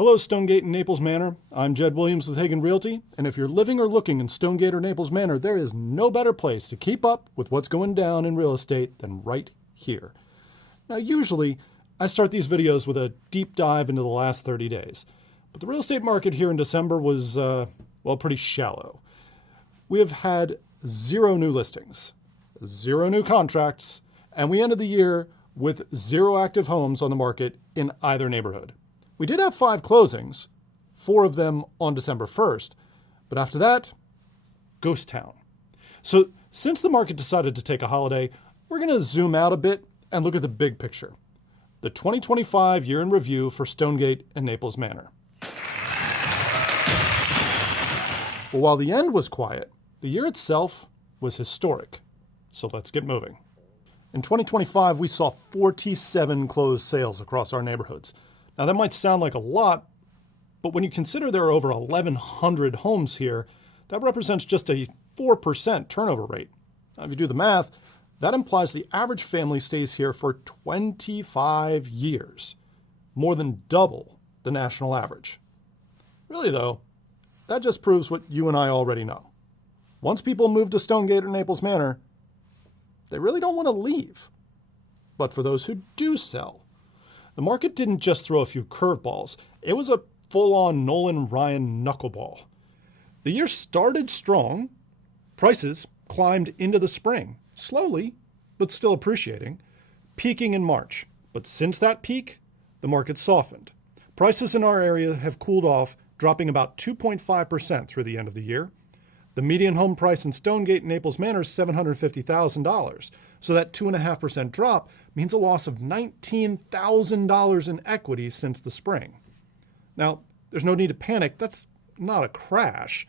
Hello, Stonegate and Naples Manor. I'm Jed Williams with Hagan Realty, and if you're living or looking in Stonegate or Naples Manor, there is no better place to keep up with what's going down in real estate than right here. Now, usually, I start these videos with a deep dive into the last 30 days, but the real estate market here in December was, pretty shallow. We have had 0 new listings, 0 new contracts, and we ended the year with 0 active homes on the market in either neighborhood. We did have 5 closings, 4 of them on December 1st, but after that, ghost town. So since the market decided to take a holiday, we're going to zoom out a bit and look at the big picture. The 2025 year in review for Stonegate and Naples Manor. But while the end was quiet, the year itself was historic. So let's get moving. In 2025, we saw 47 closed sales across our neighborhoods. Now that might sound like a lot, but when you consider there are over 1,100 homes here, that represents just a 4% turnover rate. Now, if you do the math, that implies the average family stays here for 25 years, more than double the national average. Really though, that just proves what you and I already know. Once people move to Stonegate or Naples Manor, they really don't want to leave. But for those who do sell, the market didn't just throw a few curveballs. It was a full-on Nolan Ryan knuckleball. The year started strong. Prices climbed into the spring, slowly, but still appreciating, peaking in March. But since that peak, the market softened. Prices in our area have cooled off, dropping about 2.5% through the end of the year. The median home price in Stonegate and Naples Manor is $750,000. So that 2.5% drop means a loss of $19,000 in equity since the spring. Now, there's no need to panic. That's not a crash,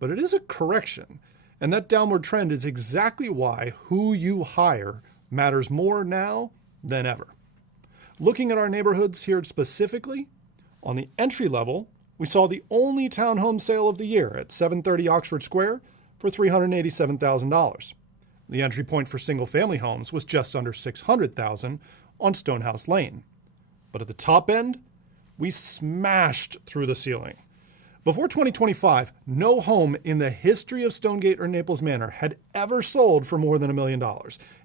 but it is a correction. And that downward trend is exactly why who you hire matters more now than ever. Looking at our neighborhoods here specifically, on the entry level, we saw the only townhome sale of the year at 730 Oxford Square for $387,000. The entry point for single-family homes was just under $600,000 on Stonehouse Lane. But at the top end, we smashed through the ceiling. Before 2025, no home in the history of Stonegate or Naples Manor had ever sold for more than $1 million.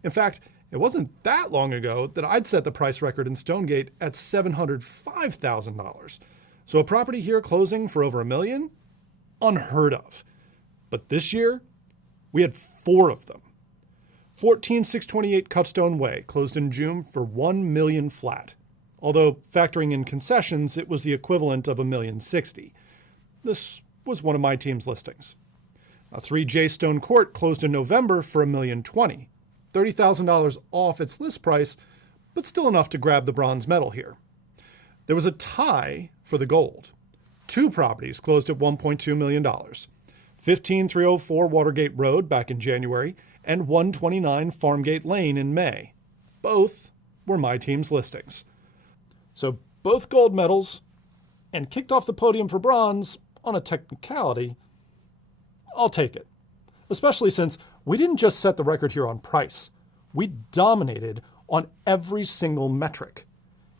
In fact, it wasn't that long ago that I'd set the price record in Stonegate at $705,000. So a property here closing for over $1 million? Unheard of. But this year, we had 4 of them. 14628 Cutstone Way closed in June for $1 million flat. Although factoring in concessions, it was the equivalent of $1,060,000. This was one of my team's listings. 3 J Stone Court closed in November for $1,020,000, $30,000 off its list price, but still enough to grab the bronze medal here. There was a tie for the gold. 2 properties closed at $1.2 million. 15304 Watergate Road back in January and 129 Farmgate Lane in May. Both were my team's listings. So both gold medals, and kicked off the podium for bronze on a technicality. I'll take it. Especially since we didn't just set the record here on price. We dominated on every single metric.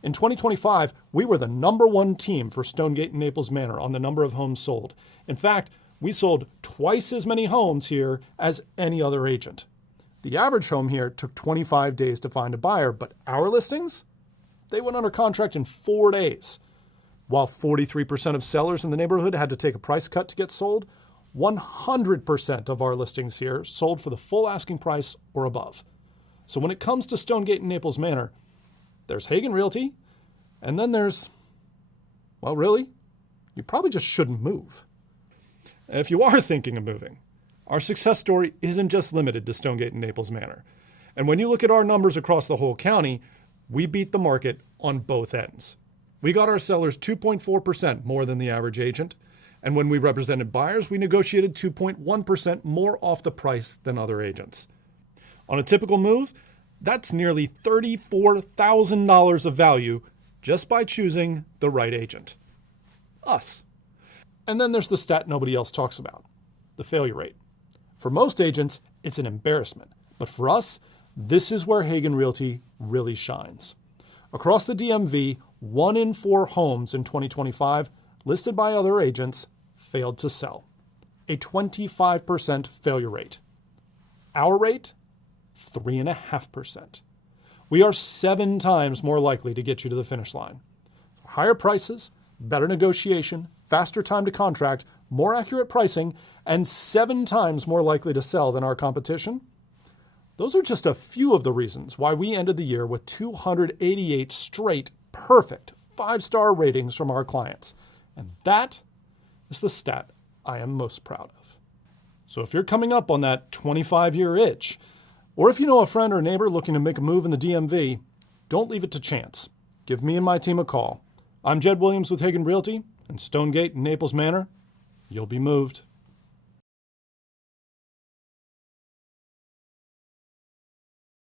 In 2025, we were the #1 team for Stonegate and Naples Manor on the number of homes sold. In fact, we sold twice as many homes here as any other agent. The average home here took 25 days to find a buyer, but our listings, they went under contract in 4 days. While 43% of sellers in the neighborhood had to take a price cut to get sold, 100% of our listings here sold for the full asking price or above. So when it comes to Stonegate and Naples Manor, there's Hagan Realty, and then there's, well, really, you probably just shouldn't move. If you are thinking of moving, our success story isn't just limited to Stonegate and Naples Manor. And when you look at our numbers across the whole county, we beat the market on both ends. We got our sellers 2.4% more than the average agent, and when we represented buyers, we negotiated 2.1% more off the price than other agents. On a typical move, that's nearly $34,000 of value just by choosing the right agent. Us. And then there's the stat nobody else talks about, the failure rate. For most agents, it's an embarrassment. But for us, this is where Hagan Realty really shines. Across the DMV, 1 in 4 homes in 2025 listed by other agents failed to sell, a 25% failure rate. Our rate, 3.5%. We are 7 times more likely to get you to the finish line. Higher prices, better negotiation, faster time to contract, more accurate pricing, and 7 times more likely to sell than our competition. Those are just a few of the reasons why we ended the year with 288 straight, perfect 5-star ratings from our clients. And that is the stat I am most proud of. So if you're coming up on that 25-year itch, or if you know a friend or neighbor looking to make a move in the DMV, don't leave it to chance. Give me and my team a call. I'm Jed Williams with Hagan Realty and Stonegate Naples Manor. You'll be moved.